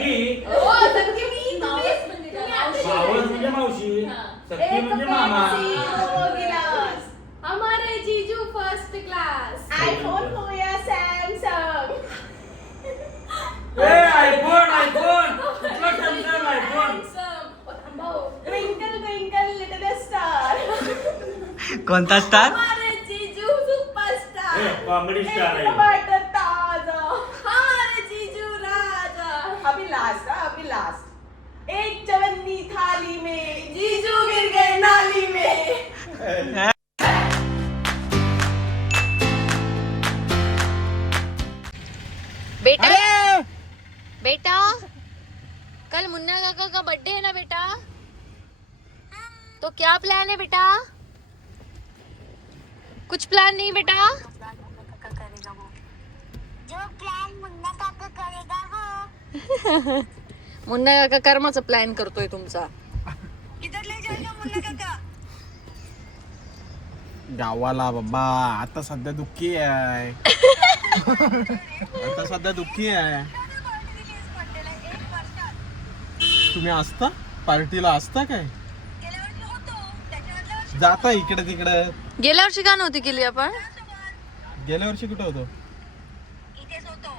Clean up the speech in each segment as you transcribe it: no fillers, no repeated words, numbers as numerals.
सख्खी मावस म्हणजे मावशी, सख्खी म्हणजे मामा. हमारे जीजू फर्स्ट क्लास. आयफोन होया सॅमसंग. आयफोन आयफोन कुठला Samsung iPhone. Twinkle twinkle little star. कोणता स्टार? हमारे जीजू सुपरस्टार. कॉमेडी स्टार आहे. टमाटर ताजा. हमारे जीजू राजा. अभी लास्ट. एक चवन्नी थाली में जीजू गिर गए नाली में. बेटा कल मुन्ना काका का बर्थडे है ना बेटा, तो क्या प्लान है बेटा? कुछ प्लान नहीं बेटा? जो प्लान मुन्ना काका करेगा वो. मुन्ना काका कर्माचा प्लॅन करतोय तुमचा. किधर ले जाएगा मुन्ना काका? गावाला बाबा. आता सध्या दुःखी आहे. तुम्ही असता पार्टीला असता काय? जाता इकडे तिकडे. गेल्या वर्षी का नव्हती केली आपण? गेल्या वर्षी कुठे होतो? इथेच होतो.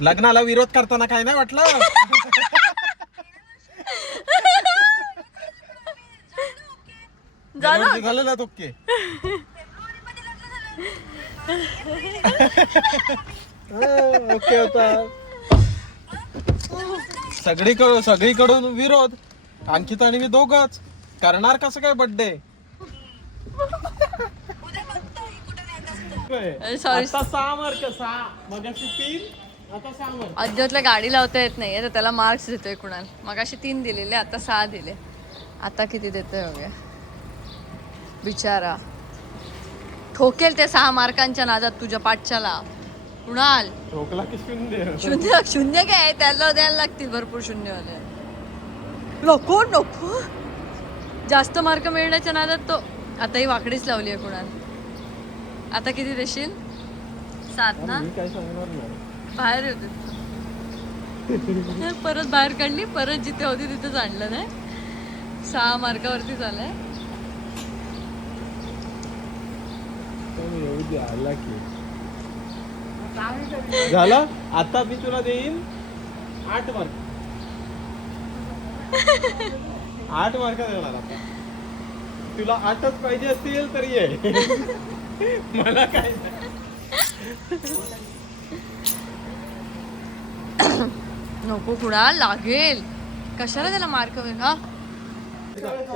लग्नाला विरोध करताना काय नाही वाटलं? गेल्या वर्षी झालेला तो ओके. ओके होता. सगळीकडून विरोध. अंकिता आणि मी दोघच करणार कसं काय बर्थडे? सॉरी, आता 6 मार्क. 6 मगाशी 3 आता 6 मार्क. अद्यातला गाडी लावता येत नाहीये तर त्याला मार्क्स देतोय कुणाल. मगाशी 3 दिलेले, आता 6 दिले. आता किती देतोय बघा बिचारा. ठोकेल ते 6 मार्कांच्या नादात तुझ्या पाठच्याला. कुणाल ठोकला की शून्य. शून्य काय त्याला द्यायला लागतील भरपूर शून्यवाले. नको जास्त मार्क मिळण्याच्या नादात तो. आता ही वाकडीच लावली आहे कुणाल. आता किती देशील? 7 ना. मी काय सांगणार नाही. बाहेर होते परत बाहेर काढली, परत जिथे होती तिथेच आणलं नाही. 6 मार्कावरती झालंय. येऊ दे, आला की झालं. आता मी तुला देईन 8 मार्क. 8 मार्क देणार आता. तुला 8च पाहिजे असतील तर ये. मला काय नको कुणाल, लागेल कशाला त्याला मार्क होईल. हा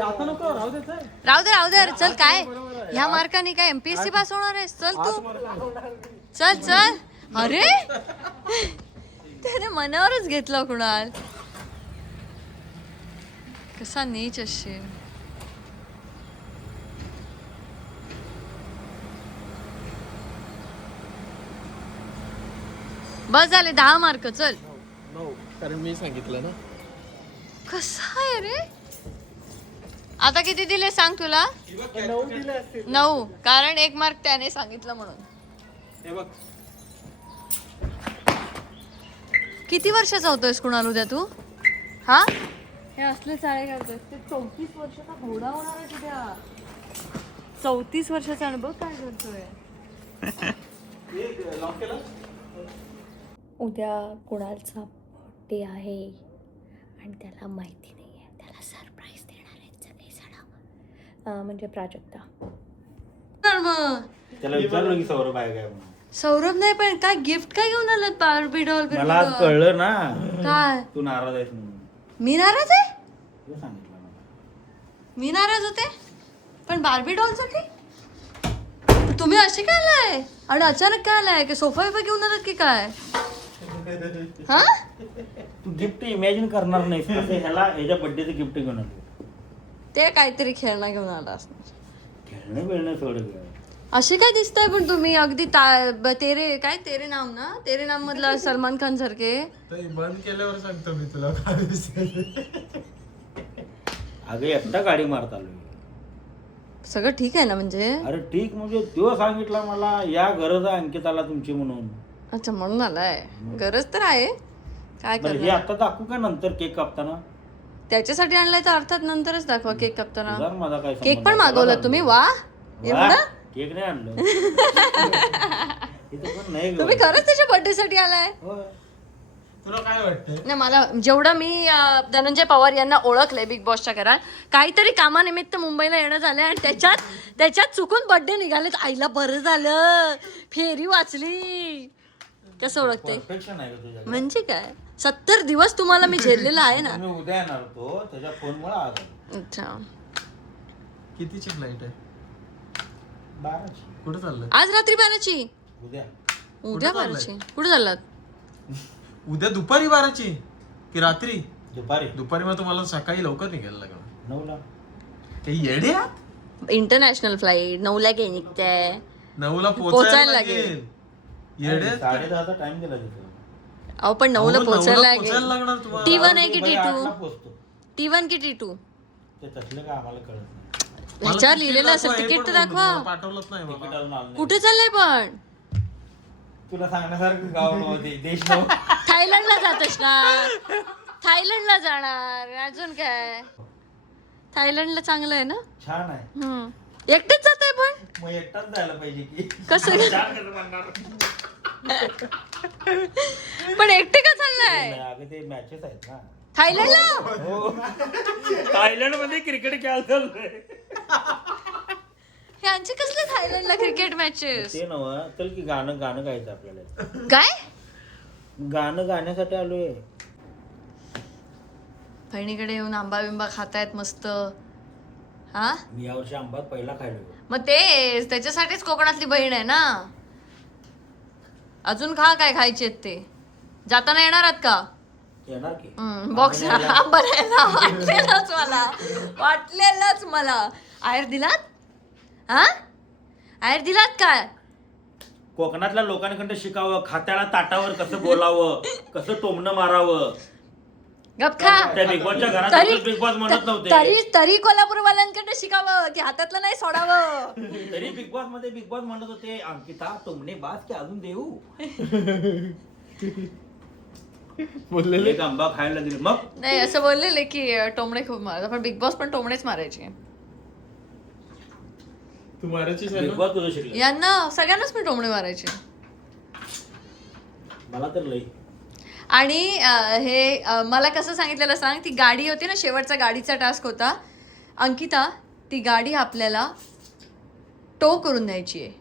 आता नको राहू दे. चल. राहू दे अरे चल. काय ह्या मार्काने काय एमपीएससी पास होणार आहेस? चल तू चल. अरे त्याने मनावरच घेतलं कुणाल. कसा नीच असेल. बस झाले 10 मार्क. चल. 9 कारण मी सांगितलं ना. कसा आहे रे? आता किती दिले सांग तुला? 9 दिले असतील. 9 कारण 1 मार्क त्याने सांगितलं म्हणून. हे बघ. किती वर्षाचा होतोयस कुणाल उद्या तू? हा हे असले चाळे करतोयस. ते 34 वर्षाचा घोडा होणार आहे तुझ्या. 34 वर्षाचा अनुभव काय करतोय. लॉक केलं. उद्या कुणालचा बर्थडे आहे आणि त्याला माहिती नाही आहे. त्याला सरप्राईज देणार आहेत सगळेजण. म्हणजे प्राजक्ता. त्याला विचारलं की सौरभ आहे काय म्हणून. सौरभ नाही पण काय गिफ्ट काय घेऊन आलात? Barbie doll. मला आज कळलं ना काय तू नाराज आहेस म्हणून. मी नाराज आहे? तुला सांगितलं मला. मी नाराज होते पण बार्बी डॉल साठी तुम्ही असे काय आलाय? आणि अचानक काय आलाय? की सोफा बिफा घेऊन आलात की काय? हा तू गिफ्ट इमॅजिन करणार नाहीस कसं ह्याच्या बर्थडेचं गिफ्ट घेऊन आलो. ते काहीतरी खेळणं घेऊन आला असणार. खेळणं बिळणं सोडलं. असे काय दिसताय पण तुम्ही अगदी तेरे नाम ना. तेरे नाम मधला सलमान खान सारखे. बंद केल्यावर सांगतो मी तुला काय विषय. अगं एकटा गाडी मारत आलोय. सगळं ठीक आहे ना म्हणजे? अरे ठीक म्हणजे तो सांगितला मला या गरज आहे अंकिताला तुमची म्हणून. अच्छा म्हणून आलाय. गरज तर आहे काय बरं, हे करणार आता दाखवू का नंतर केक कापताना? त्याच्यासाठी आणलाय तर अर्थात नंतरच दाखवा केक कापताना. तुझा आणि माझा काय केक संबंध? पण मागवला तुम्ही, वा वा, एवढं केक नाही आणलं. इथं पण नाही गं. तुम्ही खरंच त्याच्या बर्थडे साठी आलाय. होय. तुला काय वाटतंय? नाही, मला जेवढं मी धनंजय पवार यांना ओळखलंय बिग बॉसच्या घरात, काहीतरी कामानिमित्त मुंबईला येणं झालंय आणि त्याच्यात चुकून बर्थडे निघालेत. आईला बरं झालं, फेरी वाचली. कसं ओळखते Perfection आहे गं तुझ्याकडे. म्हणजे काय, 70 दिवस तुम्हाला मी झेललेला आहे ना. मी उद्या येणार होतो, त्याच्या फोनमुळे आज आलो. अच्छा, कितीची फ्लाईट आहे? 12ची. कुठे चाललंय? आज रात्री 12ची, उद्या उद्या चाललंय? 12ची. कुठे चाललात? उद्या दुपारी 12ची की रात्री? दुपारी दुपारी मग तुम्हाला सकाळी लवकर निघायला लागणार. 9ला. हे येडे आहात? इंटरनॅशनल फ्लाईट 9ला काही निघते. 9ला पोचायला पोचायला लागेल. लागेल. येडे आहेत का? 10:30चा टाइम दिला तिथं. अहो पण 9ला अहो, पोचायला 9ला पोचायला लागेल. लागणार तुम्हाला. T1 आहे की बाई, T2? 8ला पोचतो. T1 की T2? ते तसलं काय आम्हाला कळत नाही. मला ह्याच्यावर तिकीट लिहिलेलं असेल, दाखवा, हे तिकीट पण तर बोललो, मला दाखवा. पाठवलंच नाही तिकीट मला. अजून आलं नाही. कुठे चाललंय पण? तुला सांगण्यासारखं गाव नव्हते, देश नव्हते. थायलंडला जात असणार. थायलंडला जाणार, अजून काय. थायलंडला चांगलं आहे ना. छान आहे. एकटेच जात आहे पण मग एकटाच जायला पाहिजे की कसं? छान कसं म्हणणार? पण एकटे का चाललाय नाही, अगं ते मॅचेस आहेत ना. थायलंडला? हो. थायलंड मध्ये क्रिकेट खेळायला चाललंय. यांचे कसले थायलंडला क्रिकेट मॅचेस? ते नव्ह, चल की गाणं गायचं आपल्याला. काय गाणं गाण्यासाठी आलोय. बहिणीकडे येऊन आंबा बिंबा खातायत मस्त. हा, मी यावर्षी आंबा पहिला खायलो. मग तेच त्याच्यासाठीच कोकणातली बहीण आहे ना. अजून खा, काय खायचे आहेत ते. जाताना येणार आहात का? येणार की. बॉक्स वाटलेलंच मला. आयर दिलात? हा, आयर दिलात काय? कोकणातल्या लोकांकडे शिकावं, खात्याला ताटावर कसं बोलावं, कसं टोमणं मारावं. गप खा. त्या बिग बॉसच्या घरात तरी बिग बॉस म्हणत नव्हते. तरी कोल्हापूरवाल्यांकडे शिकावं की हातातलं नाही सोडावं. तरी बिग बॉस मध्ये बिग बॉस म्हणत होते, अंकिता टोमणे बास की अजून देऊ. बोललेले एक आंबा खायला दिले. मग नाही, असं बोललेले की टोमणे खूप मारतात, पण बिग बॉस पण टोमणेच मारायचे. तू मारायची बिग बॉस तुझं शिकले. यांना सगळ्यांनाच मी टोमणे मारायचे. मला तर लई. आणि मला कसं सांगितलेलं सांग, ती गाडी होती ना, शेवटचा गाडीचा टास्क होता. अंकिता, ती गाडी आपल्याला टो करून द्यायची आहे,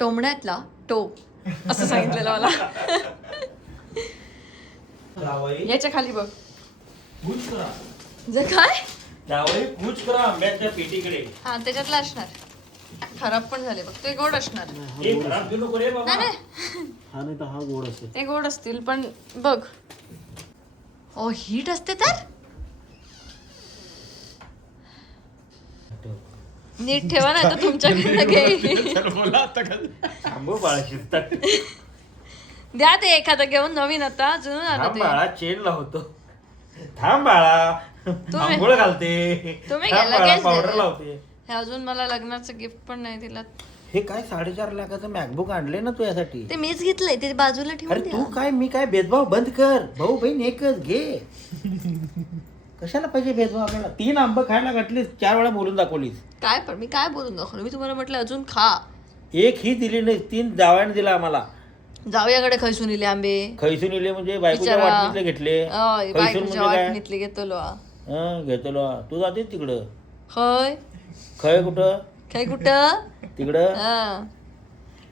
टोमण्यातला टो, असं सांगितलेलं मला. जावई याच्या खाली बघ. कूच करा. जे काय जावई कूच करा आंब्याच्या पेटीकडे. हा, त्याच्यातला असणार. खराब पण झाले बघ, ते गोड असणार. हे खराब घेऊ नको रे बाबा. नाही नाही, हा नाही तर हा गोड असेल. ते गोड असतील पण बघ. ओ, हीट असते तर नीट ठेवा ना, तर तुमच्याकडे घेईल. बोला आता का? थांबव बाळा, शिरतात. द्या ते एखादं घेऊन नवीन, आता जुनं आलं थांब ते. बाळा, चेन लावतो. थांब बाळा, आंघोळ घालते. तुम्ही थांब गेला बाळा, केस पावडर दिले. लावते. हे अजून मला लग्नाचं गिफ्ट पण नाही दिलं. हे काय 4.5 लाखाचं मॅकबुक आणले ना तू यासाठी. ते मीच घेतलंय, ते बाजूला अरे ठेवून तू द्या. काय, मी काय, भेदभाव बंद कर. भाऊ बहीण एकच घे. कशाला पाहिजे भेदभाव आपल्याला? 3 आंबं खायला घातलीस, 4 वेळा बोलून दाखवलीस. काय पण मी काय बोलून दाखवलं? मी तुम्हाला म्हटलं अजून खा. एक ही दिली नाही, 3 जावयाने दिला आम्हाला. जाऊयाकडे खैसून इले आंबे. खैसून इले म्हणजे बायकोच्या बिचारा. वाटणीतले घेतले. अय, खैसून बायकोच्या म्हणजे काय? वाटणीतले घेतो लो. घेतलो. तू जाते तिकडं. खय खय कुठं? काय कुठं? तिकडं. हा.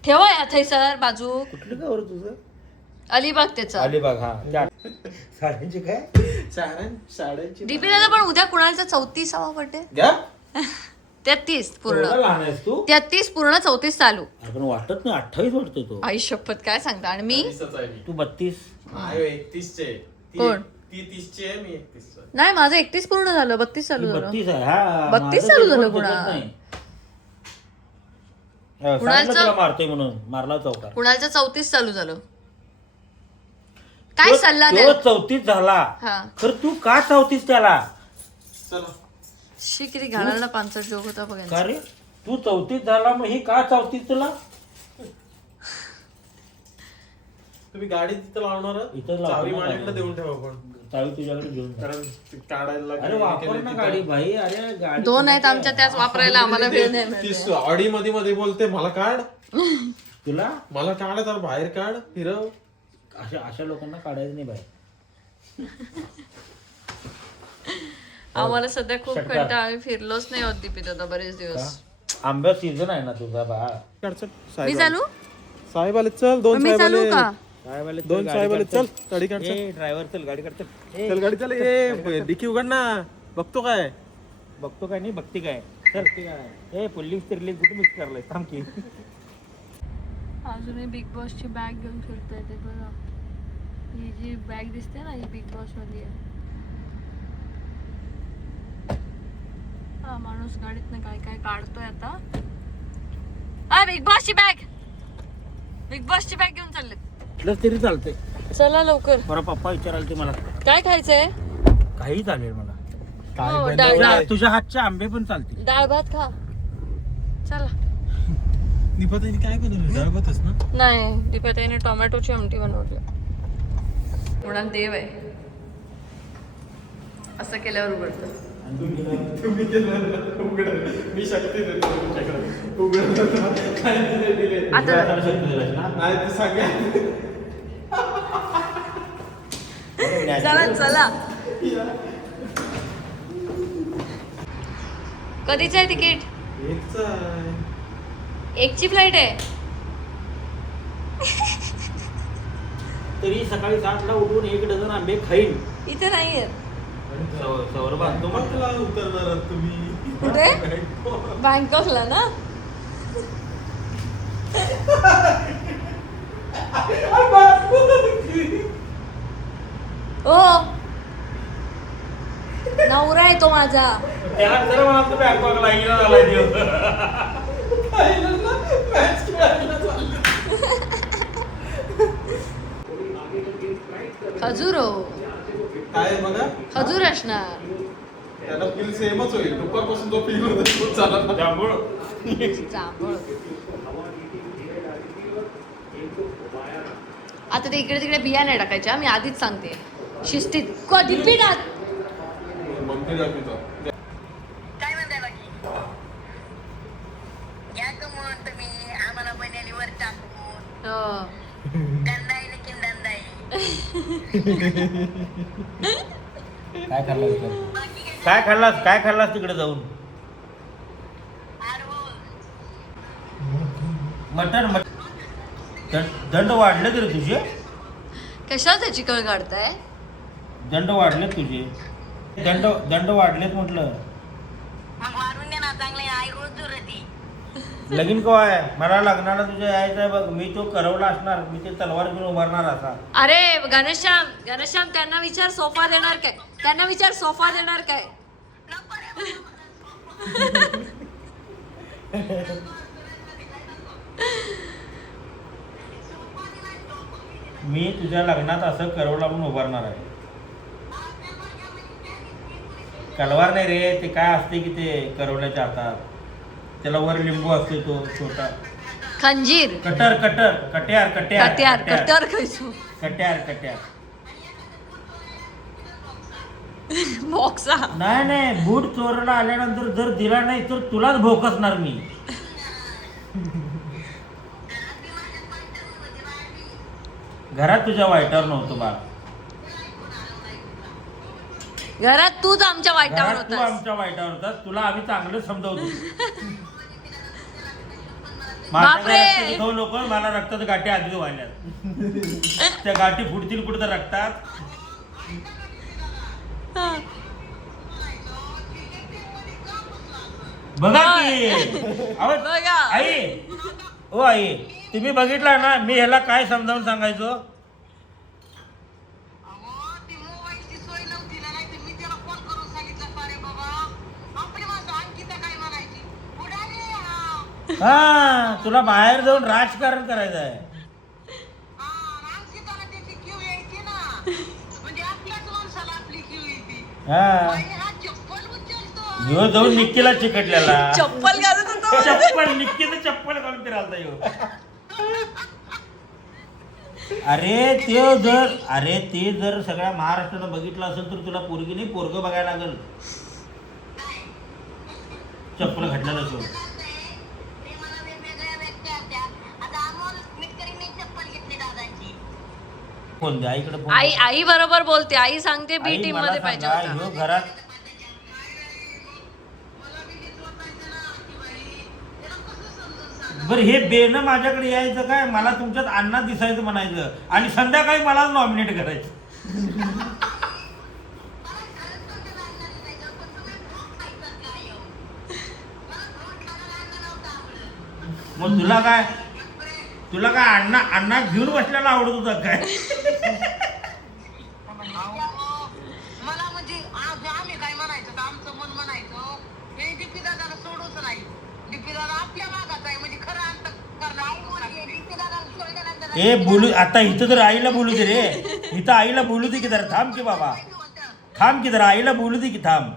ठेवा या थैसर बाजू. कुठलं गाव रे तुझं? अलिबाग त्याचा. अलिबाग. हा, साड्यांची काय? साड्यांची डीपी दादा, पण उद्या कुणालचा 34वा बर्थडे. घ्या. 33 पूर्ण. एवढा लहान आहेस तू? 33 पूर्ण, 34 चालू. आपण वाटत नाही, 28 वाटतोय तो. आई शपथ, काय सांगता. आणि मी तू 32. 31चे. कोण? ती 30ची आहे, मी 31चा. नाही, माझं 31 पूर्ण झालं, 32 चालू झालं. 32 आहे. हा, 32 माझं चालू ते झालं पण कुणा? चुकत नाही. कुणालचं? सांगितलं तुला मारतोय म्हणून, मारला चौकार. कुणालचं 34 चालू झालं. काय सल्ला द्या. 34 झाला. हा. तर तू का 34 त्याला? चला. शी, किती घालायला पानसट जोक होता बघ यांचा. का रे? तू 34 झाला, मग ही का 34 तुला? तुम्ही गाडी तिथं लावणार इथं लावतो चावी ना माझ्याकडे गाडी. देऊन ठेवा पण चावी तुझ्याकडे घेऊन जा. कारण ते काढायला अरे वापर ना गाडी भाई. अरे गाडी दोन आहेत आमच्या, त्याच वापरायला आम्हाला वेळ नाही मिळत. ती ऑडी मध्ये मध्ये बोलते मला काढ तुला मला काढ तर बाहेर काढ फिरव. अशा लोकांना काढायचं नाही बाहेर. आम्हाला सध्या खूप षटकार. कंटाळा, आम्ही फिरलोच नाही होत दीपित आता बरेच दिवस. आंब्या सीझन आहे ना तुझा बा. मी चालू साहेब आले चल. दोन मी साहेब चालू आले. का? दोन साहेब आले चल. गाडी काढ चल. ड्रायव्हर चल गाडी काढ चल. चल गाडी चल. ए डिकी उघड ना. बघतो काय बघतो काय नाही बघते काय. चल ए पोलीस तिरली कुठे मिक्स करलाय थांब की. अजूनही बिग बॉसची बॅग घेऊन फिरताय ते बघा. ही जी बॅग दिसते ना, ही बिग बॉस वाली आहे. हा माणूस गाडीतनं काय काय काढतोय आता. बिग बॉसची बॅग, बिग बॉसची बॅग घेऊन चालले. प्लस तरी चालतंय. चला लवकर. बरं पप्पा विचाराल ते मला काय खायचंय? काही चालेल मला. हो, काय डाळ तुझ्या हातचे आंबे पण चालतील. डाळ भात खा. चला. निपाताईने काय बनवलं डाळ भातच ना. नाही, दीपाताईने टोमॅटोची आमटी बनवली. कोणाला देव आहे असं केल्यावर उघडतं. तुम्ही केलं उघड. मी शक्ती देतो तुमच्याकडे. उघड काय दिले आता नाही ते सगळ्या चला चला. कधीच आहे तिकीट? एकच आहे. एकची फ्लाईट आहे. तरी सकाळी 7ला उठून 1 डझन आंबे खाईन. इथे नाहीये. सौरभ आणतो मग. तुला उतरणार आहात तुम्ही कुठे? बँकॉकला ना. ओ नवरा आहे तो माझा. त्याला जर मला तू बँकॉकला येईना झालाय देव. खजूर हो, काय बघा खजूर असणार. त्याला फील सेमच होईल. दुपारपासून तो फील होतो चालत जांभूळ. जांभूळ. आता ते इकडे तिकडे बिया नाही टाकायच्या, मी आधीच सांगते. शिस्तीत कधी पिणार. मंदिर आहे तिथं. काय म्हणताय बाकी? या कमवून तुम्ही आम्हाला बनेलीवर टाकून दंदाई की दंदाई. काय खाल्लं विचार. काय खाल्लास तिकडे जाऊन. मटन. दंड वाढले तरी तुझे. कशाला चिकन काढताय? दंड वाढलेत तुझे. दंड वाढलेत म्हटलं. मग वाढून दे ना, चांगले आई रोज दुरती. लगीन केव्हा आहे? मला लग्नाला तुझ्या यायचं आहे बघ. मी तो करवला असणार. मी ते तलवार घेऊन उभारणार असा. अरे घनश्याम त्यांना विचार सोफा देणार काय. त्यांना विचार सोफा देणार काय. मी तुझ्या लग्नात असं करवला म्हणून उभारणार आहे. तलवार नाही रे, ते काय असते की ते करवल्याच्या हातात. त्याला वर लिंबू असते तो छोटा. खंजीर. कट्यार खायचो. कट्यार. बॉक्सा. नाही बूट चोरला आल्यानंतर जर दिला नाही तर तुलाच भोकसणार मी. घरात तुझ्या वाईटावर नव्हतं बा. घरात तूच आमच्या वाईटावर घरात तू होतास. आमच्या वाईटावर होतास. तुला आम्ही चांगलं समजावतो. बापरे. लोक मला रक्तात गाठी आधीच वाढल्यात. त्या गाठी फुटतील कुठं तर रक्तात. बघा की बघा. आई तुम्ही बघितला ना मी ह्याला काय समजावून सांगायचो. ती मोबाईलची सोय नव्हती ना, नाही तर मी त्याला फोन करून सांगितलं. अरे बाबा आपली माझं अंकिता काय म्हणायची, उडाले हा तुला बाहेर जाऊन राजकारण करायचं आहे. अंकिताला त्याची क्यू यायची ना, म्हणजे आपल्याच माणसाला आपली क्यू येते. हा हा चप्पल उचलतो. ह्यो जाऊन निक्कीला चिकटलेला. चप्पल घालत होतो. चप्पल निक्कीचं चप्पल घालून फिरालता ह्यो. ते जर सगळ्या महाराष्ट्रानं बघितलं असेल तर तुला पोरगी नाही पोरग बघायला लागल. चप्पल घातलेलं सोड. ते मला वेगवेगळ्या व्यक्ती असतात. आता अमोल मिटकरीने चप्पल घेतली दादाची. फोन द्या आईकडे फोन. आई बरोबर बोलते. आई सांगते बी आई, टीम मला मध्ये पाहिजे सांगा, होता. ह्यो घरात बरं हे बेनं माझ्याकडे यायचं काय, मला तुमच्यात अण्णा दिसायचं म्हणायचं आणि संध्याकाळी मला नॉमिनेट करायचं. मग तुला काय अण्णा घेऊन बसल्याला आवडत होता काय? मला म्हणजे आज आम्ही काय म्हणायचं तर आमचं मन म्हणायचं हे डीपी दादाला सोडूच नाही. डीपी दादा आपल्या भागात आहे म्हणजे खरं अंत करणार. डीपी दादा सोडल्यानंतर ए बोलू आता इथं तर आईला बोलू दे रे. इथं आईला बोलू दे की जरा थांब की बाबा. थांब की जरा आईला बोलू दे की थांब.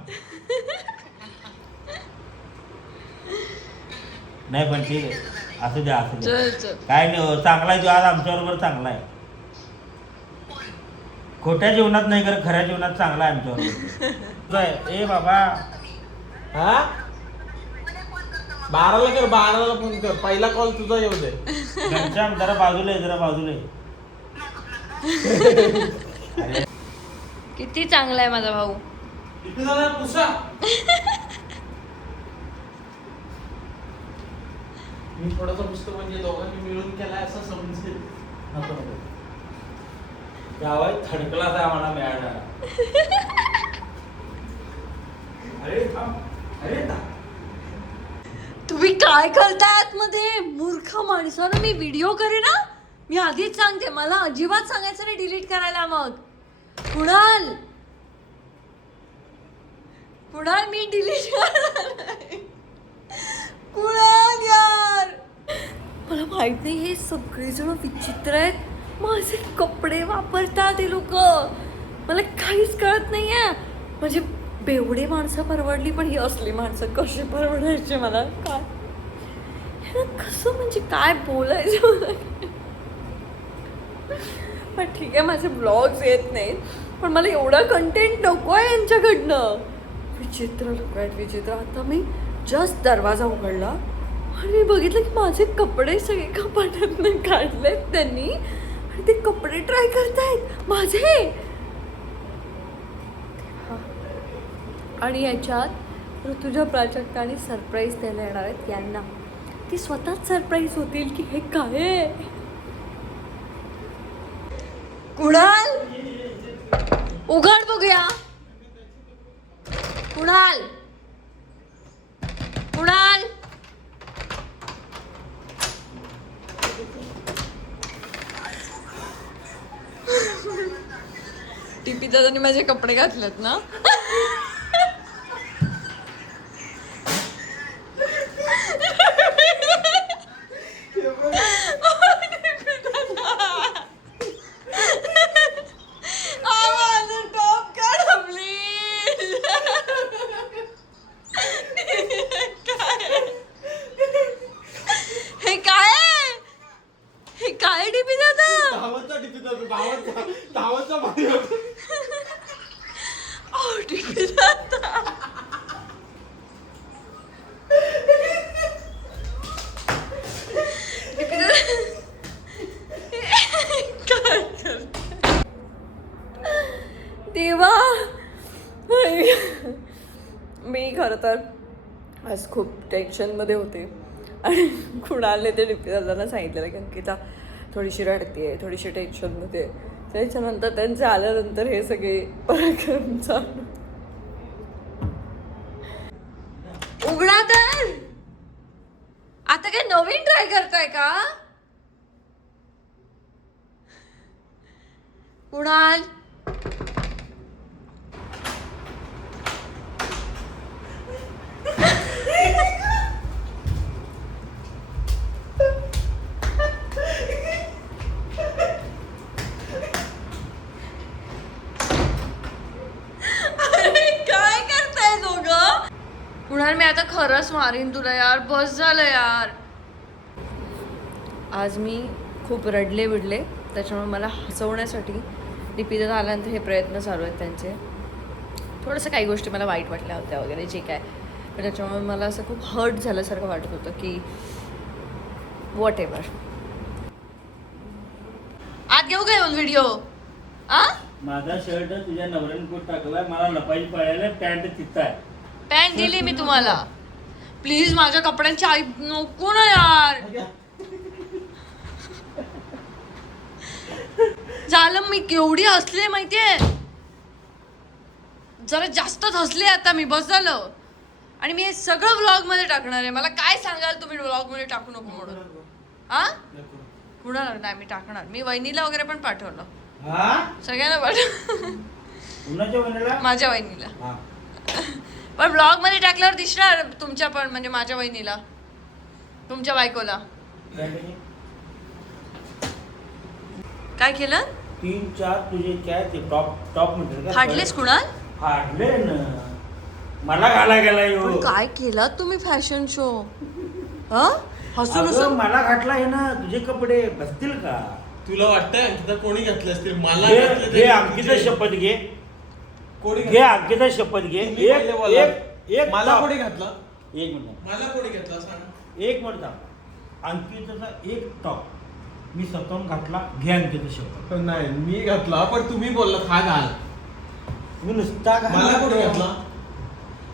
नाही पण ते असू द्या चल. काय नाही हो, चांगला आहे तो आज आमच्याबरोबर चांगला आहे. खोट्या जीवनात नाही कर खऱ्या जीवनात चांगला आहे आमच्याबरोबर. ए बाबा हा 12ला कर, 12ला फोन कर. पहिला कॉल तुझा येऊ दे. घनश्याम जरा बाजूला आहे, जरा बाजूला आहे. किती चांगला आहे माझा भाऊ. मी थोडासा पुस्तक म्हणजे दोघांनी मिळून केलाय असं समजेल. यावाय थर्ड क्लास आहे आम्हाला मिळाला. अरे तुम्ही काय करताय आतमध्ये मूर्ख माणसानं. मी व्हिडिओ करे ना, मी आधीच सांगते मला अजिबात सांगायचं नाही डिलीट करायला. मग कुणाल मी डिलीट करणार नाही. कुणाल यार मला माहित नाही हे सगळेजण विचित्र आहेत. माझे कपडे वापरतात हे लोक. मला काहीच कळत नाहीये. म्हणजे बेवडे माणसं परवडली पण ही असली माणसं कशी परवडायची मला काय कसं म्हणजे काय बोलायचं मला. पण ठीक आहे माझे ब्लॉग्स येत नाहीत पण मला एवढा कंटेंट नको आहे यांच्याकडनं. विचित्र लोक आहेत विचित्र. आता मी जस्ट दरवाजा उघडला आणि मी बघितलं की माझे कपडे सगळे कपाटातनं काढलेत त्यांनी आणि ते कपडे ट्राय करतायत माझे. आणि याच्यात ऋतुजा प्राजक्ता आणि सरप्राईज द्यायला येणार आहेत यांना. ती स्वतःच सरप्राईज होतील की हे काय आहे. कुणाल उघड बघूया. कुणाल टीपी दादानी माझे कपडे घातलेत ना. देवा मी खरं तर आज खूप टेन्शनमध्ये होते आणि कुणालने ते डीपी दादांना सांगितलेलं की अंकिता थोडीशी रडते थोडीशी टेन्शनमध्ये. त्याच्यानंतर त्यांचे आल्यानंतर हे सगळे पराक्रम चालू. उघडा तर आता काय नवीन ट्राय करताय का कुणाल. कुणाल मी आता खरंच मारीन तुला यार. बस झालं यार. आज मी खूप रडले बिडले त्याच्यामुळे मला हसवण्यासाठी दीपिका आल्यानंतर हे प्रयत्न चालू आहेत त्यांचे. थोडंसं काही गोष्टी मला वाईट वाटल्या होत्या वगैरे जे काय, पण त्याच्यामुळे मला असं खूप हर्ट झाल्यासारखं वाटत होतं की वॉट एव्हर. आत घेऊ काय व्हिडिओ? माझा शर्ट तुझ्या नवऱ्याने कोट टाकलाय, मला लपाई पडायला पॅन्ट तिथं आहे. पॅन्ट दिली मी तुम्हाला. प्लीज माझ्या कपड्यांची आई नको ना यार. झालं, मी केवढी हसले माहितीये, जरा जास्तच हसले आता मी. बस झालं. आणि मी हे सगळं व्लॉग मध्ये टाकणार आहे. मला काय सांगाल तुम्ही व्लॉग मध्ये टाकू नको म्हणून? हा कुणाला नाही मी टाकणार. मी वहिनीला वगैरे पण पाठवलं, सगळ्यांना पाठव. माझ्या वहिनीला. पण ब्लॉग मध्ये टाकल्यावर दिसणार तुमच्या पण, म्हणजे माझ्या वहिनीला, तुमच्या बायकोला. काय केलं? 3-4 तुझे काय ते टॉप मध्ये फाटलेस कुणाल? फाटले ना, मला घाला गेला पण काय केलं तुम्ही फॅशन शो? हसून अगं मला घातला आहे ना, तुझे कपडे बसतील का? तुला वाटतंय अंकिता कोणी घातले असतील? मला घे अंकिता शपथ घे, कोणी घे अंकिता शपथ घे. एक मला कोणी घातला? एक मिनिट, मला कोणी घातला सांग. एक मिनिट थांब. अंकिताचा एक टॉप मी स्वतःहून घातला, घे अंकिता शपथ. नाही मी घातला, पण तुम्ही बोलला हा घाल. मी नुसता मला कोणी घातला?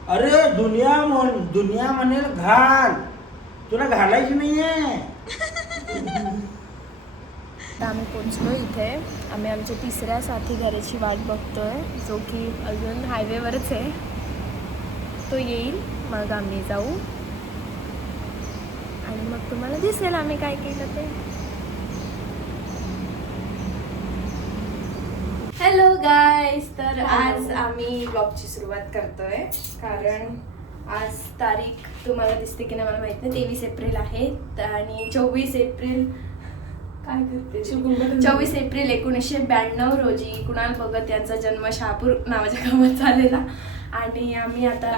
अरे दुनिया म्हणेल घाल, तुला घालायची नाहीये. आता आम्ही पोचलो इथे. आम्ही आमच्या तिसऱ्या साथी घराची वाट बघतोय, जो की अजून हायवेवरच आहे. तो येईल, मग आम्ही जाऊ आणि मग तुम्हाला दिसेल आम्ही काय केलं ते. हॅलो गाईज, तर आज आम्ही ब्लॉगची सुरुवात करतोय, कारण आज तारीख तुम्हाला दिसते की नाही मला माहित नाही. 23 एप्रिल आहे आणि 24 एप्रिल काय करते 24 एप्रिल 1992 रोजी कुणाल भगत यांचा जन्म शहापूर नावाच्या गावात झालेला. आणि आम्ही आता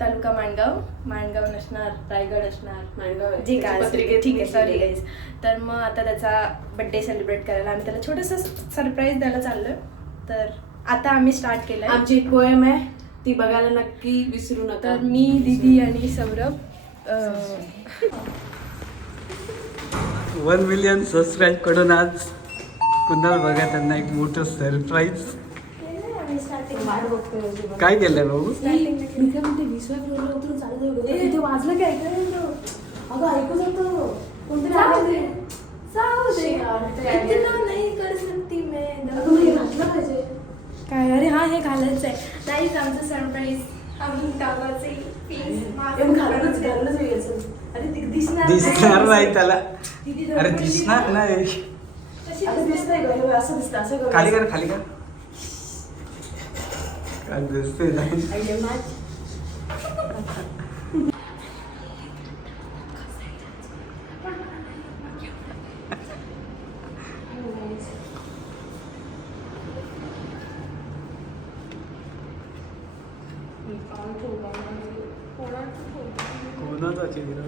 तालुका माणगाव नसणार, रायगड असणार, जे काय असेल ठीक आहे, सॉरी गाईज. तर मग आता त्याचा बड्डे सेलिब्रेट करायला आम्ही त्याला छोटंसं सरप्राईज द्यायला चाललोय. तर आता आम्ही स्टार्ट केलंय. आमची एक पोएम आहे, ती बघायला नक्की विसरू नका. तर मी, दीदी आणि सौरभ 1 मिलियन सबस्क्राईब कडून आज कुणाल बघा त्यांना एक मोठं सरप्राईज. काय केलंय भाऊ? ते वाजलं काय अगं ऐकू जातो कोणतरी काय? अरे हा, हे घालायचं आहे. नाहीच आमचं सरप्राईज. आम्ही गावाचे दिसणार नाही त्याला. अरे दिसणार नाही. असं दिसतं, असं खाली कर, खाली कर. काय दिसतंय नाही. कोणाचा चेहरा?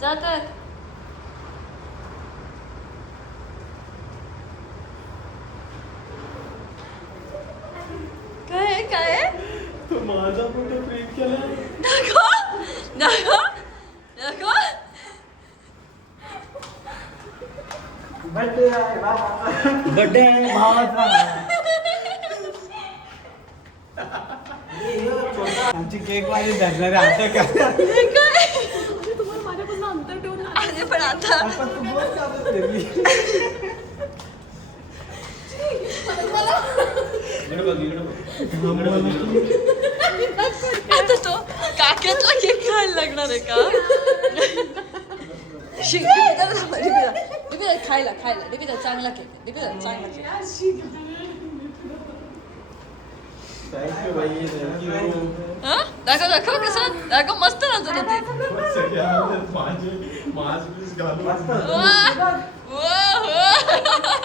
जातात काय काय तू माझा फोटो प्रिंट केला. दाखव दाखव दाखव. बर्थडे आहे भावाचा. आमची केक वाली धरणार आता काय? अरे पण आता आता तो काक्यातला केक खायला लागणार आहे का? खायला चांगला केक, चांगला केक. थँक्यू भाई थँक्यू. हा? दाखव दाखव कसं दाखव मस्त नाचत होती माझे पीस घालून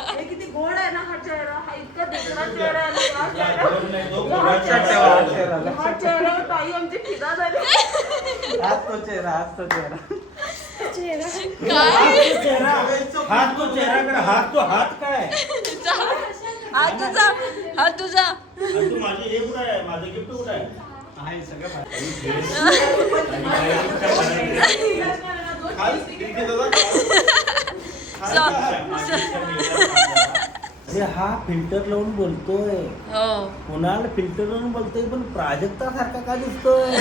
हे किती गोड आहे ना हा चेहरा, हा इतका देखणा चेहरा आहे ना, हा चेहरा. हा चेहरा ताई आमची फिदा झाली. हाच तो चेहरा हाच तो चेहरा. हात तो चेहराकडे हात तो हात काय हा तुझा हा तुझा आणि तू माझी हे कुठं आहे माझं गिफ्ट कुठं आहे आहे सगळं अरे हा फिल्टर लावून बोलतोय हो कुणाला फिल्टर लावून बोलतोय पण प्राजक्ता सारखा का दिसतोय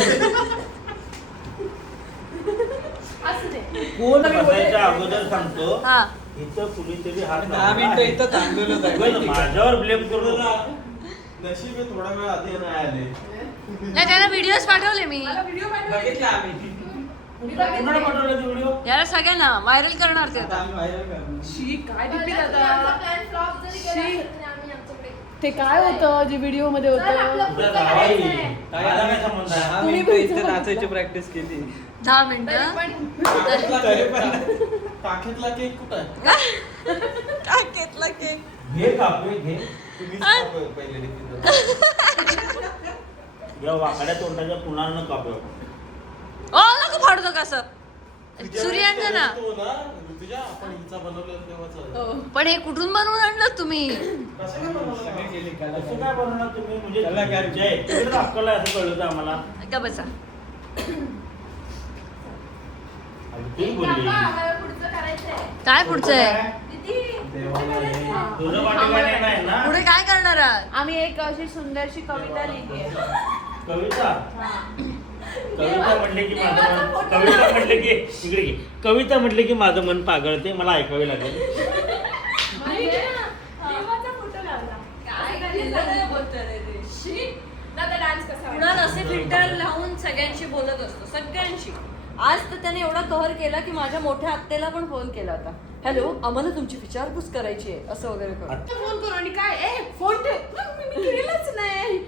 असू दे. कोण बसायच्या अगोदर सांगतो हा इथं कुणीतरी हात 10 मिनिटं इथं थांबलेलोच आहे. बरं, माझ्यावर ब्लेम करू नका. नशीब आहे थोडा वेळ आधी नाही आले. नाही त्यांना व्हिडिओज पाठवले मी मला व्हिडिओ पाठव. बघितलं आम्ही. कोणाला पाठवला ते व्हिडिओ याला सगळ्यांना व्हायरल करणार ते आता आता आम्ही व्हायरल करणार. शी काय डिपी दादा. फ्लॉप जरी केला असेल तरी आम्ही आमच्याकडे ते काय होतं जे व्हिडिओ मध्ये होतं? कुठं जावाई? मला काय संबंध आहे? 10 मिनिटं इथे नाचायची प्रॅक्टिस केली. 10 मिनिटं तरी पण टाकेतला केक कुठं आहे? टाकेतला केक घे कापे घे तुम्हीच कापा पहिले डिपी. या वाकड्या तोंडाच्या कुणाला कापे ओ नको फाडतो कसं सूर्यांजना तो ना ऋतुजा आपण हिचा बनवलं तेव्हाच. पण हे कुठून बनवून आणलं तुम्ही कसं काय बनवलं? सगळे केले कसं काय बनवणार तुम्ही म्हणजे कलाकार. जय, तुम्ही दाखवलंय असं कळलं होतं आम्हाला का बसा आणि ती बोलली आम्हाला पुढचं करायचंय. काय पुढचं आहे दीदी, देवाला हे. तुझं पाठीमागे नाही ना पुढे काय करणार आहात आम्ही एक अशी सुंदरशी कविता लिहिली आहे. कविता कविता म्हटले की माझं मन कविता म्हटले की इकडे घे कविता म्हटले की माझं मन पागळते मला ऐकावे लागेल देवाचा फोटो लावला. काय करायचं? शी. दादा डान्स कसा कुणाल वाटला? असे फिल्टर लावून सगळ्यांशी बोलत असतो सगळ्यांशी आज तर त्याने एवढा कहर केला की माझ्या मोठ्या आत्याला पण फोन केला होता हॅलो आम्हाला तुमची विचारपूस करायची आहे असं वगैरे करून फोन करू आणि काय ए फोन ठेव. मी केलेलंच नाही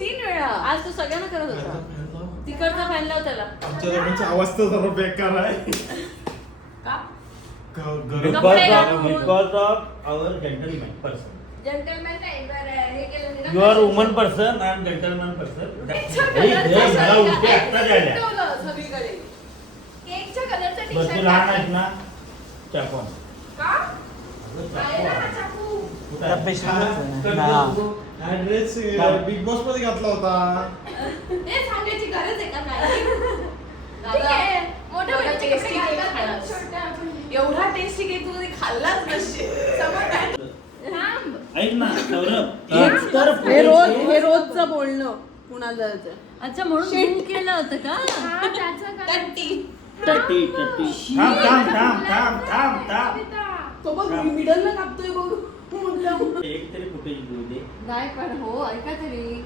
3 वेळा. आज तो सगळ्यांना करत होता तिकडचा फॅन लाव त्याला आमच्या दोघांची अवस्था जरा बेकार आहे. का? गरम कपडे घालून. Because of our gentleman person Gentleman काय बरं, हे केलं नाही ना? You are woman person I am gentleman person मला उलटे आत्ता द्यायला ठेवलं सगळीकडे. केकच्या कलरचा टी बस तू शर्ट लहान आहेस ना चाकून का? आहे ना हा चाकू. त्या पेशंटच आहे ना. हा ड्रेस बिग बॉस मध्ये घातला होता. हे सांगायची गरज आहे का काय? ठीक आहे. मोठ्या मोठ्याचे टेस्टी कपडे केक घालतात, खाल्ला. छोट्या आपण- एवढा टेस्टी केक तू कधी खाल्लाच नसशील. समोर काय? थांब. ऐक ना सौरभ एक तर हे रोजचं बोलणं कुणाला अच्छा म्हणून फोन केलं होतं का हा, त्याचं काय? टट्टी टट्टी थांब थांब थांब थांब थांब थांब कविता. तो बघ मिडल ला कापतोय बघ. एक तरी फुटेज घेऊ दे नाही पण हो ऐका तरी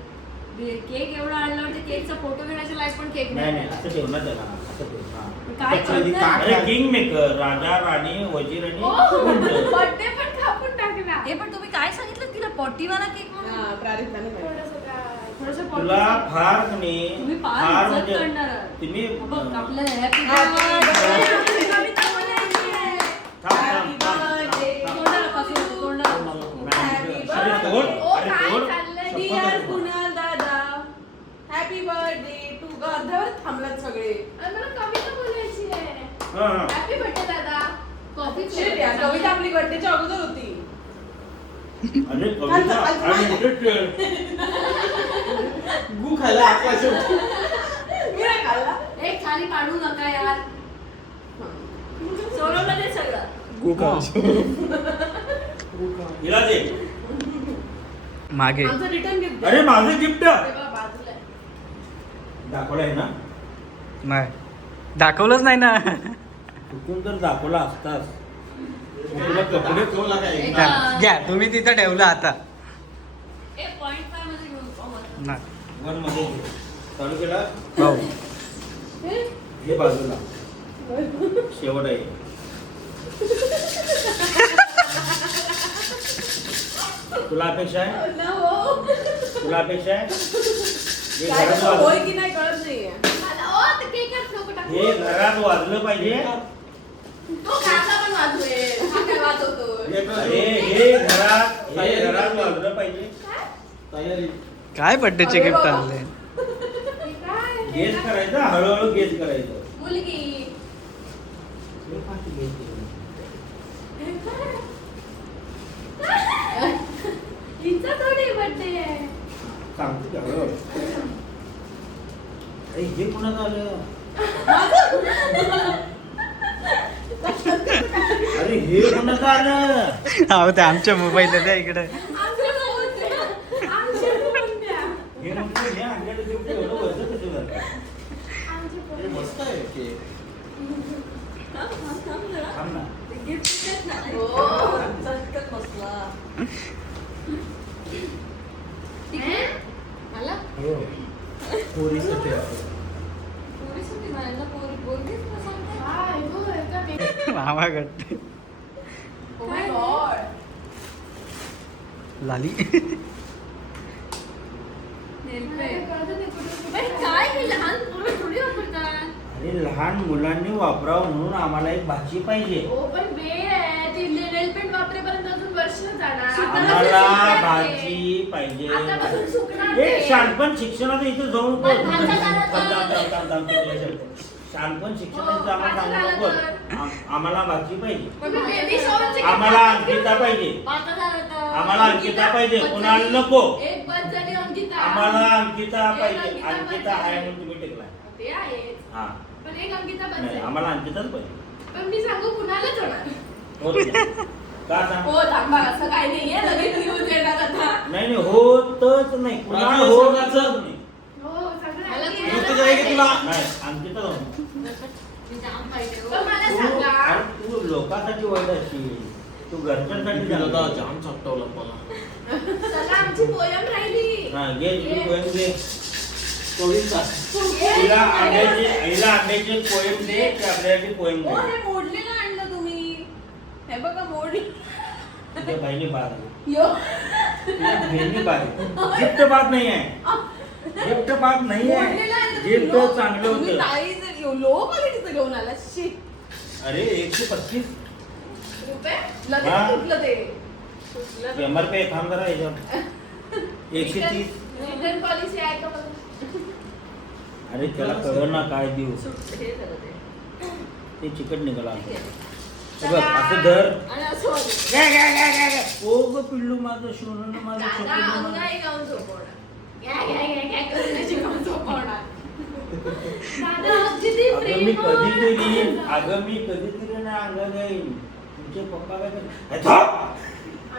केक एवढा आणला म्हणजे केकचा फोटो घेण्याच्या लायक पण केक नाही नाही नाही असं ठेव ना त्याला असं ठेव हा. काय करताय? अरे किंग मेकर राजा राणी वजीर आणि ओ, उंट. birthday पण कापून टाकला. हे पण तुम्ही काय सांगितलं तिला पॉटीवाला केक म्हणून हा, प्रारिताने पाहिजे. थोडंसं काय. थोडंसं तुला potty- फार कमी तुम्ही फार फार इज्जत म्हणजे करणार आहात. तुम्ही बघ आपलं happy Happy birthday. birthday. कविता बोलायची आहे. थांब, थांब, थांब, birthday. थांब, थांब. तोंडाला पासून तोंडाला पासून. नाही, Happy अरे birthday. तोड, ओ, अरे काय तोड. चाललंय? डिअर कुणाल दादा हॅपी बर्थडे टू अर्ध्यावर थांबलात सगळे. आम्हाला कविता बोलायची आहे. हा, हा. हॅपी बर्थडे दादा. कॉफी Shit यार, कविता आपली बर्थडेच्या अगोदर होती. अरे कविता I'm interested. गु खायला आपला शेवटी. मी नाही खाल्ला. एक थाली पाडू नका यार सोडवलं ते सगळं गु खा. हिला दे मागे आमचं रिटर्न गिफ्ट अरे माझं गिफ्ट बाजूला आहे. दाखवलं आहे ना नाही दाखवलंच नाही ना. चुकून तर दाखवला असतास तुला कपडे ठेवला काय? घ्या तुम्ही तिथं ठेवलं आता. 1.5 मध्ये घेऊन जाऊ मस्त. नाही. वन मध्ये चालू केला हो हे बाजूला शेवट आहे तुला अपेक्षा आहे No. तुला अपेक्षा आहे हे काय घरात होय वाजलं- की नाही कळत नाहीये. हे घरात वाजलं पाहिजे. तो काचा पण वाजवेल. हा काय वाजवतो? हे घरात वाजलं पाहिजे. तयारी. काय बर्थडेचे अरे गिफ्ट बाबा. आणले गेस करायचं, हळूहळू गेस करायचं. मुलगी. हे फास्ट guess करायचं. हिचा थोडी बर्थडे आहे. सांगतो की हळूहळू. अरे हे कोणाचं आलं? अरे हे कोणाचं आलं? अहो ते आमच्या मोबाईल आहे इकडे हे म्हणजे हे आणलेलं gift एवढं वरचं कसं झालं? हे मस्त आहे केक. थांब ना. चटकन बसला. मला हो. पोरीसाठी आहे. पोरीसाठी नाही ना, पोरगीच ना सांगते. मामाकडे Oh my God. लाली काय हे लहान पोरं थोडी वापरतात. अरे लहान मुलांनी वापरावं म्हणून आम्हाला एक भाजी पाहिजे. हो पण वेळ आहे ती नेल पेंट वापरेपर्यंत अजून वर्ष जाणार. आम्हाला भाजी पाहिजे. आतापासून सुकणार हे ते. शानपण शिक्षणाचं इथे जाऊ नको. पण भाषा झालं तर. शानपण शिक्षणाचं आम्हाला सांगू नको. आम्हाला भाजी पाहिजे. मग मी baby shower चे आम्हाला अंकिता पाहिजे. आता झालं तर. आम्हाला अंकिता पाहिजे. कुणाला नको. एक बस झाली अंकिता. आम्हाला अंकिता एक पाहिजे. अंकिता अंकिता आहे पाहिजे. म्हणून तुम्ही टेकलाय. ते आहेच. हा पण एक अंकिता बस नाही आहे. आम्हाला अंकिताच पाहिजे. पण मी सांगू कुणालाच होणार. हो की? का सांग? हो थांबा असं काही नाहीये लगेच न्यूज येणार आता. नाही नाही होतच नाही. कुणाला राजू होतच सांगायचं. नाही. हो सगळं मला आहे. नको जायगे तुला. नाही अंकिता जाऊ. मी जाम पाहिजे हो. पण मला तू सांगा अरे तू लोकांसाठी वाईट असशील. तू घरच्यांसाठी दादा झालं. जाम चपटवलं मला. चला आमची पोयम राहिली. हा घे तू पोएम दे. कविता. हिला अंड्याची पोएम दे की आपल्यासाठी पोएम हो दे. हे मोडलेलं आणलं तुम्ही. हे बघा मोडली. तुझ्या बहिणी बाद आहे. यो. तुझ्या बहिणी बाद आहे. गिफ्ट बाद नाही आहे. गिफ्ट बाद नाही आहे. मोडलेलं आणलं गिफ्ट तुम्ही. चांगलं तुम्ही होतं. ताई जर लो क्वालिटीचं घेऊन आला शी अरे 125 रुपये हा. लगेच तुटलं ते. तुटलं. MRP थांब जरा याच्यावर 130. रिटर्न पॉलिसी आहे का बघा. अरे त्याला कळलं ना काय देऊ. हे झालं ते. ते चिकट निघाला हे बघ असं धर. आणि असं वाटलं. काय ओ ग पिल्लू माझं सोनं माझं दादा छोटं माझं. अंगाई गाऊन झोपवणार. घ्या करून त्याची गाऊन झोपवणार. दादा आमची ती अगं मी प्रेम कधीतरी ना अंगा जाईल. तुमचे पप्पा काय करतात?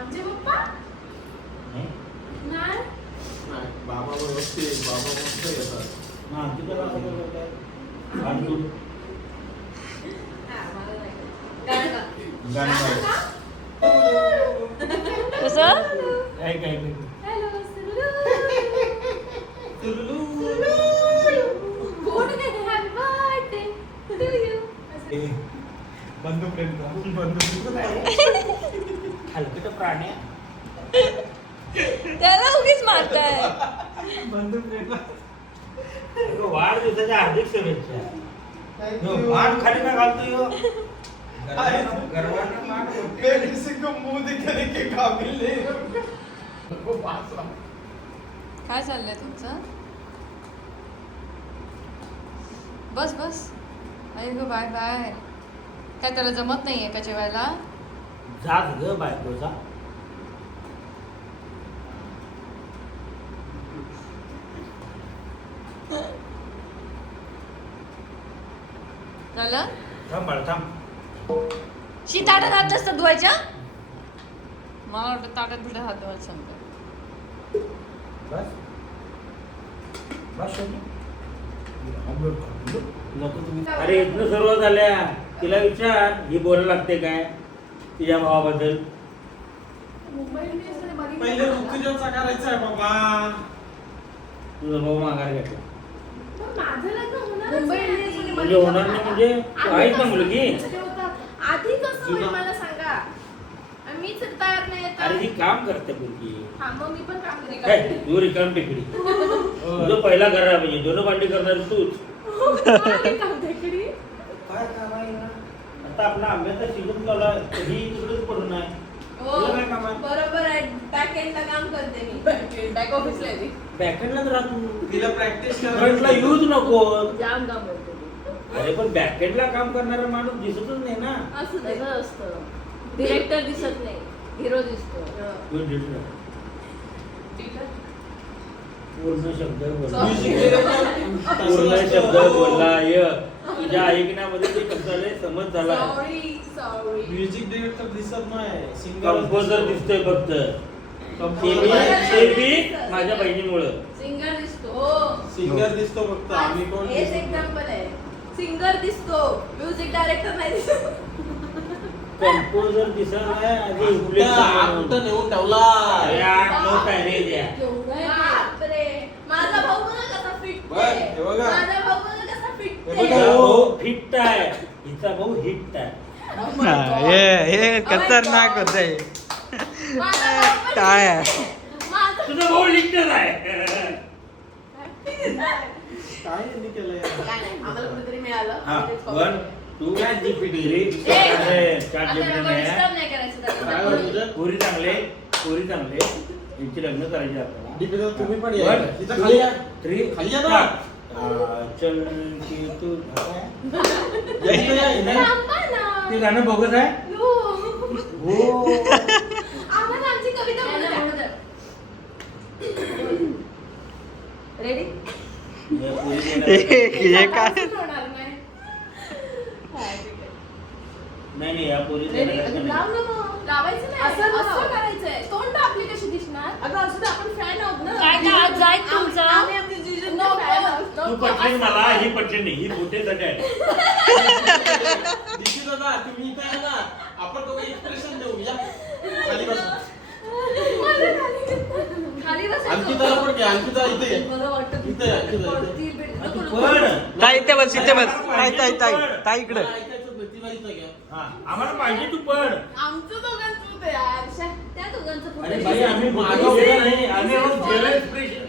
आमचे पप्पा नाही? नाही नाही, बाबा व्यवस्थित बाबा मस्त येतात. हा, तिथं असं काय करतात? आणि तू हा, मला नाही. गाणं गा. गाणं गायचं. कसं? काय काय काय हॅलो कोण हॅपी बर्थडे टू यू. बंधू प्रेम बंधू हलकट प्राणी त्याला उगीच मारताय. बंधू प्रेम. वाढदिवसाच्या हार्दिक शुभेच्छा. ह्यो माठ खाली का घालतो ह्यो? गर्वानं माठ वरती. मैं किसी को मुंह दिखाने के काबिल नहीं हूं. काय चाललंय तुमचं? बस बस. अरे गो बाय बाय. काय त्याला जमत नाहीये का जेवायला? जात ग बायकोचा. झालं? थांब बाळा, थांब. शी ताटात हात नसतं धुवायच्या? मला वाटतं ताटात बिटात हात धुवायला सांगतो. बस बस शेवटी. अरे इथनं सुरुवात झाल्या. तिला विचार ही बोलायला लागते काय तिच्या भावाबद्दल. मुंबई इंडियन्सने बघितलं पहिले का? ऋतुजाचा करायचा आहे बाबा. तुझा भाऊ माघार घेतला पण माझं लग्न होणारच मुंबई नाही. इंडियन्सने म्हणजे होणार नाही म्हणजे तू आहेस ना मुलगी. आधी कसं होईल मला सांगा. मी मीच तयार नाही येत. अरे ही काम करते मुलगी हा मग मी पण काम करेन. काय तू रिकाम टेकडी तुझं पहिला घरा म्हणजे दोन भांडी करणार तूच आम्ही काम टेकडी. काय काम आहे ना आता आपला आंब्याचा सीजन चालू आहे ही तिकडेच पडून आहे हो, तुला काय काम आहे बरोबर आहे. बॅक एंडला काम करते मी. बॅक ऑफिसला आहे ती. बॅकएंडलाच राहतो तिला प्रॅक्टिस फ्रंटला यूज नको जाम काम करते ती. अरे पण बॅकएंडला काम करणारा माणूस दिसतच नाही ना असं तसं असतं. डिरेक्टर दिसत नाही, हिरो दिसतो. तू दिसला. पूर्ण शब्द बोलला पूर्ण शब्द बोलला य तुझ्या ऐकण्यामध्ये ते कसं झालंय समज झाला सॉरी. म्युझिक डिरेक्टर दिसत नाही सिंगर कंपोजर दिसतोय फक्त ते बी माझ्या बहिणीमुळं सिंगर दिसतो. हो. सिंगर दिसतो फक्त आम्ही कोण हेच दिसत नाही. एक्झाम्पल आहे. सिंगर दिसतो, म्युझिक डायरेक्टर नाही दिसत. कंपोजर दिसत नाही आधी कुठं नेऊन ठेवला केवढं आहे ते. बापरे. माझा भाऊ बघा कसा फिट बघ, हे बघा. माझा भाऊ बघा कसा फिट हे बघा. भाऊ फिट आहे हिचा भाऊ हिट आहे हे खतरनाक होत आहे काय आहे? तुझा भाऊ लिंकच आहे काय यांनी केलंय आम्हाला कुठेतरी मिळालं. हा आम्ही तेच वन copy टू काय जीपीटी चार आता जीपीटी नको नाही disturb नाही करायचं काय त्याला. होतं तुझं? पुरी चांगले यांची लग्न करायची आपल्याला दीपिका तुम्ही पण या One, तिथं two, खाली या three, खाली या ना. start. चल की तू या इथं या, इथं या. थांबा ना. ते गाणं बघत आहे हो. हो आम्हाला आमची कविता त्यांना म्हणू म्हणू द्या. द्या. रेडी? हे काय होणार नाही. नाही या पोरी रेडी? लाव ना मग. लावायचं नाही. असं असं करायचंय. तोंड आपली कशी दिसणार? अगं असं तर आपण फॅन आहोत ना. काय काय आज जाय तुमचं? आम्ही आमच्या जिजूंचे fan आहोत. तू पटली मला ही पटली नाही ही बोटेसाठी आहे दीपिका दादा तुम्ही इथं या ना आपण दोघं एक्सप्रेशन देऊ या खाली बसा खाली आणखी त्याला पण घ्या आणखी त्याला इथे ये. बरं वाटतं. इथे या, इथे या, इथे. पडतील, भेटतील. तू नको, पण नको. ताई इथे बस इथे बस ताई इकडे मला ऐकायचं होतं, तिला इथं घ्या. हा आम्हाला पाहिजे तू पण आमचं दोघांचं ते यार. शा. त्या दोघांचं अरे फोटो बाई आम्ही बोलतो नाही आम्ही झेरो एक्सप्रेशन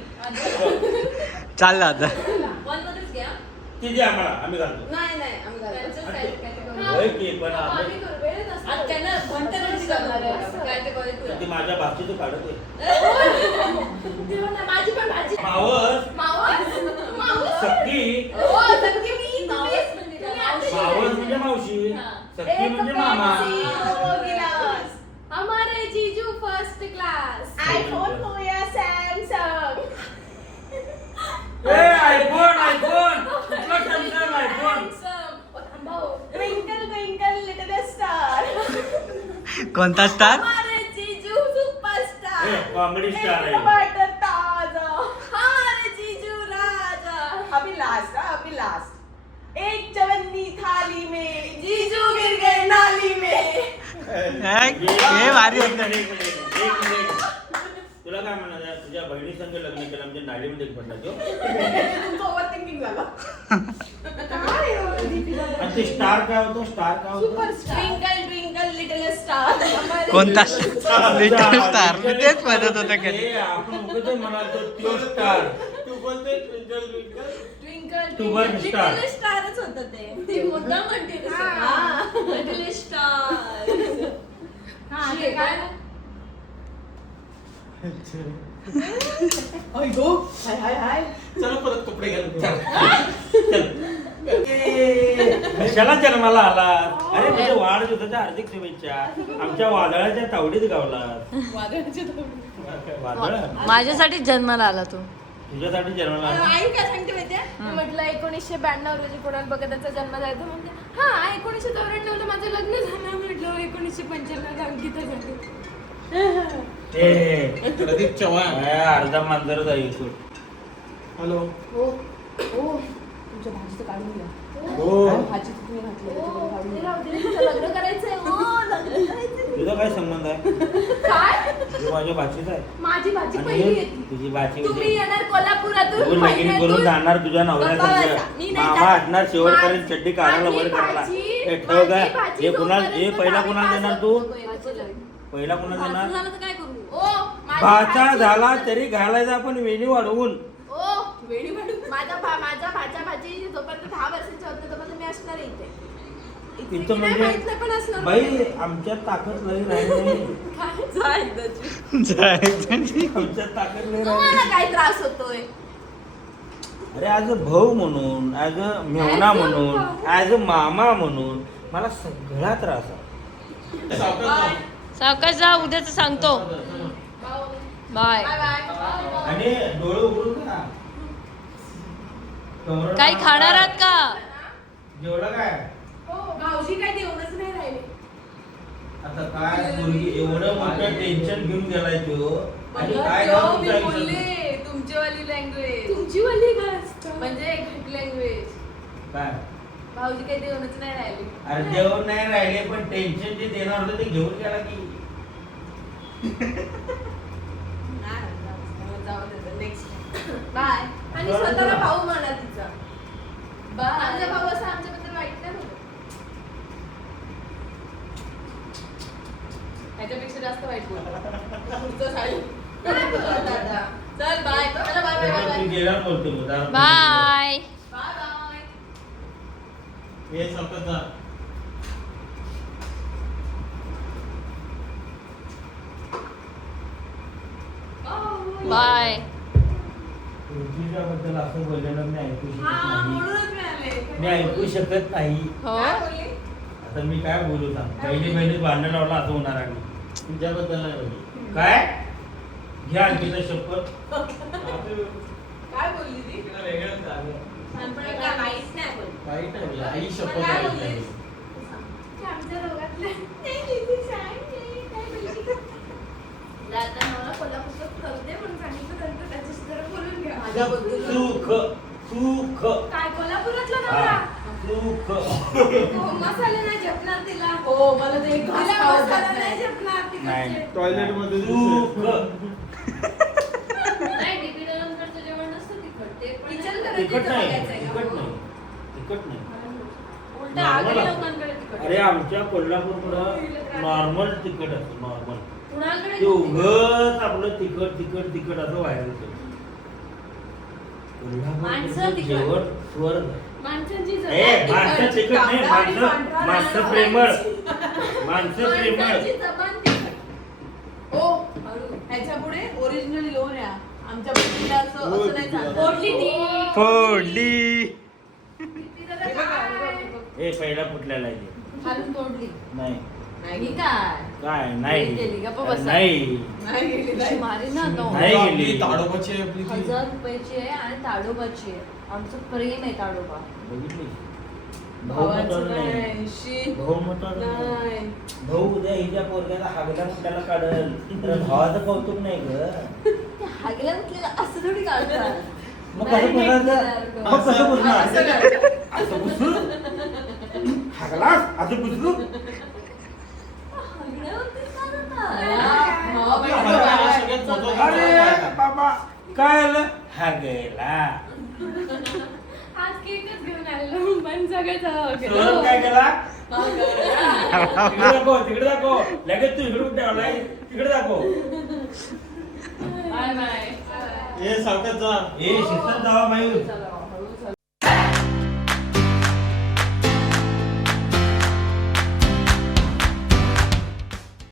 चाललं आता वनमध्येच घ्या. ते जे आम्हाला आम्ही घालतो नाही नाही आम्ही घालतो. त्यांचं side category. होय की पण आम्ही आम्ही- करू, वेळ नसतो. आणि त्यांना म्हणताना नाही करणार आहे. काय ते बघायचं. ती माझ्या भाषेचं काढत आहे तेव्हा ना, माझी पण भाजी. मावस मावस? मावस? सख्खी हो, सख्खी मी, मावस म्हणजे काय? मावस म्हणजे मावशी हा. सख्खी म्हणजे मामा गिलास. हमारे जीजू फर्स्ट क्लास. आयफोन हो या सॅमसंग. ए आयफोन कुठला Samsung iPhone twinkle twinkle little star. कोणता स्टार हमारे जीजू सुपरस्टार. कॉमेडी स्टार आहे टमाटर ताजा. हमारे जीजू राजा. अभी लास्ट. एक चवन्नी थाली में जीजू गिर गए नाली में. हे भारी होत एक मिनिट. तुला काय म्हणायचं आहे? तुझ्या बहिणी संग लग्न केलं म्हणजे नाडीमध्ये पडला तो तुमचं ओव्हर थिंकिंग झालं. काय हो, दीपिका? आणि ते स्टार काय होतं ट्विंकल ट्विंकल लिटिल स्टार. कोणता लिटिल स्टार मी तेच म्हणत होतं कधी हे आपण उगाच म्हणालो तो स्टार तू बोलते twinkle twinkle twinkle Super star. Little स्टारच होतं ते. ती मुद्दा म्हणते तसं. हा. Little star. हा, शी, ते काय? अय गो. हाय. चला परत कपडे घालून कशाला जन्माला आला अरे म्हणजे वाढदिवसाच्या हार्दिक शुभेच्छा आमच्या वादळाच्या तावडीत गावला वादळ माझ्यासाठी जन्माला आला तू तुझ्यासाठी जन्माला आला आई काय सांगते माहितीये? मी म्हटलं 1992 रोजी कोणाला बघत त्याचा जन्म झाला म्हणजे हा 1994 ला माझं लग्न झालं. म्हटलं 1995 अंकिता झाली. प्रदीप चव्हाण अर्धा मांजरच आहे तू हॅलो हो तुमच्या भाजीचं काढून घ्या. हो भाजी तुम्ही घातली लग्न करायचंय. लग्न करायचंय. तुझा काय संबंध आहे काय? तू माझ्या भाचीच आहे माझी भाजी पहिली आणि येते. तुझी भाची तुम्ही येणार कोल्हापुरातून तू लगीन करून जाणार तुझ्या मी नवऱ्या नाही मामा जात. हटणार शेवटपर्यंत चड्डी काढायला वर माझी करायला भाजी हे ठेव काय माझी भाजी हे कुणाला हे जोपर्यंत पहिला आम्ही कुणाला पास देणार होतो, तू पहिला कुणाला भाचं देणार झालं तर काय करू ओ माझी भाचा भाजी- झाला तरी घालायचा आपण वेणी वाढवून ओ वेडी वाढून माझ्या भाजी जोपर्यंत 10 वर्षाची होत नाही तोपर्यंत मी असणार आहे इथे इथं इथे नाही म्हणजे माहित नाही पण असणार बाई आमच्यात ताकद लई राहिली आमच्यात ताकद लई राहिली तुम्हाला काय त्रास होतोय अरे ॲज अ भाऊ म्हणून ॲज अ मेवणा म्हणून ॲज अ मामा म्हणून मला सगळा त्रास आहे सावकाश जा उद्याच सांगतो बाय बाय बाय आणि डोळे उघडून का कमरेला काही खाणार आहात का जेवढं काय हो भाऊजी काय देऊनच नाही राहिले आता काय मुलगी एवढं मोठं टेन्शन घेऊन गेलाय तो आणि काय काम तुमचं आयुष्यात? तुमची वाली काय असतं म्हणजे घट लँग्वेज काय भाऊजी काही देऊनच नाही राहिले अरे जेवण नाही राहिले पण टेन्शन जे देणार होतं ते घेऊन गेला की बाय आणि स्वतःला भाऊ म्हणा तिचा आमचा भाऊ असं आमच्याबद्दल वाईट नाही म्हणत ह्याच्यापेक्षा जास्त वाईट बोलतो दादा चल बाय चला बाय बाय बाय तू गेल्यावर बोलतो मग, दारू बाय बाय बाय हे स्वतःचा बाय तुझ्याबद्दल असं बोललेलं मी ऐकू शकत हा नाही म्हणूनच मिळाले मी ऐकू शकत नाही हो काय बोलली? आता मी काय बोलू सांग बहिणी भांडण लावला असं होणार आहे तुझ्याबद्दल नाही बोलली. काय घ्या आणखीचा शपथ काय बोलली ती तिला वेगळंच झालं. लहानपणी काय माहित नाही बोलली वाईट नाही बोलली. आई शपथ मग काय वाईट बोलली? नाही. की आमच्या दोघातल्या नाही दीदी सांग नाही काय बोलली आता मला कोल्हापूरचं करते म्हणून सांगितलं नंतर त्याच्याशी जरा बोलून घ्या सुख सुख काय कोल्हापुरातला हा, नवरा सुख हो मसाले नाही झेपणार तिला हो मला ते मसाला नाही झेपणार नाही. तिकडचे टॉयलेटमध्ये सुख नाही डीपी दलनकरचं जेवण नसतं तिखट ते पण किचन तिखट नाही करायचं तिखट नाही तिखट नाही उलट Normal आगरी असतं. लोकांकडे तिखट अरे आमच्या कोल्हापूरकडं नॉर्मल तिखट असतं नॉर्मल कुणाकडे ते उगच आपलं तिखट तिखट तिखट असं व्हायला होतं माणसं कोल्हापूरचं तिखट. जेवण स्वर्ग माणसांची ए माणसं तिखट नाही कांदा आणि माणसं पांढरा माणसं रस्सा प्रेमळ खायची. माणसं प्रेमळ माणसाची जबान तिखट. ओ ह्याच्या पुढे ओरिजिनल लोन आहे आमच्या बहिणीला असं नाही चालत फोडली ती फोडली किती जरा काय? हे पहिला फुटलेला आहे ते. खालून तोडली नाही नाही काय काय नाही गेली, गप्प बसा. नाही नाही गेली अशी मारी ना तो नाही आपली गेली. ताडोबाची आहे आपली ती. 1000 रुपयाची आहे आणि ताडोबाची आहे आमचं प्रेम आहे ताडोबा बघितली भाऊ भावाचं महत्वाचं नाही नाही शी भाऊ महत्वाचं नाही नाही भाऊ उद्या हिच्या पोरग्याला हागल्या मुंड्याला काढल तर भावाचं कौतुक नाही ग ते हागल्या म्हटलेलं असं थोडी काढतात मग कसं बोलणार मग कसं बोलणार असं करतात. असं बुसरू हागलास असं बुसरू हागल्यावरतीच काढतात. हा, बाई, हागल्याला सगळ्यात महत्त्वाचं अरे काय? बाबा काय आलं हागेला आज केकच घेऊन आलेलो पण सगळं सौरभ काय केला तिकडे दाखव लगेच तू इकडे कुठे आलाय तिकडे दाखव बाय बाय हे सावकाश जा ए शिस्तात जावा बाई